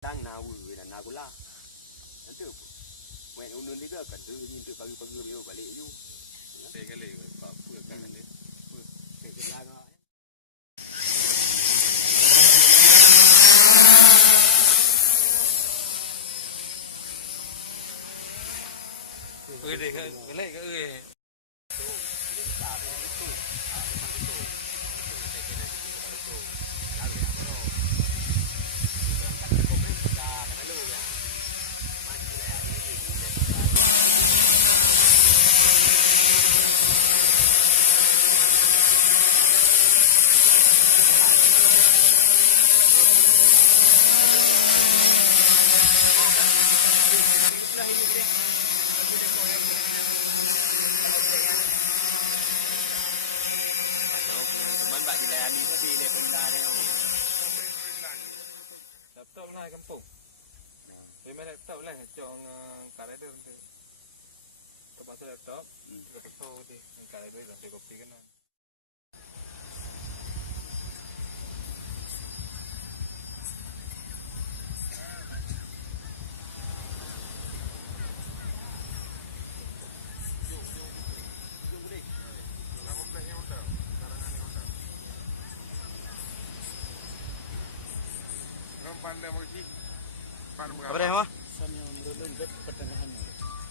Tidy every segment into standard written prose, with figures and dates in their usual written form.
Tang na wu na nagula. Nanti when unun juga kan tu minta pagi-pagi dia balik ju. Kali apa kali. Ke belakang. Deh kali ke Cuman Pak dilayani tapi dia benda dia. Laptop lah kampung. Dia main laptop lah cong karet tu nanti. Terpaksa laptop. Terpaksa dia karet tu nanti kopi kan. Pandai mesti pandai Apa dia mah? Sana yang berlun ke pertengahan.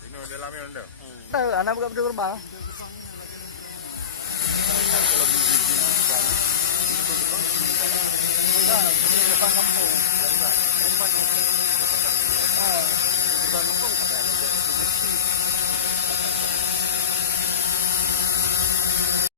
ini dalamnya ada. Tahu anak bukan betul gerbang. Kampung.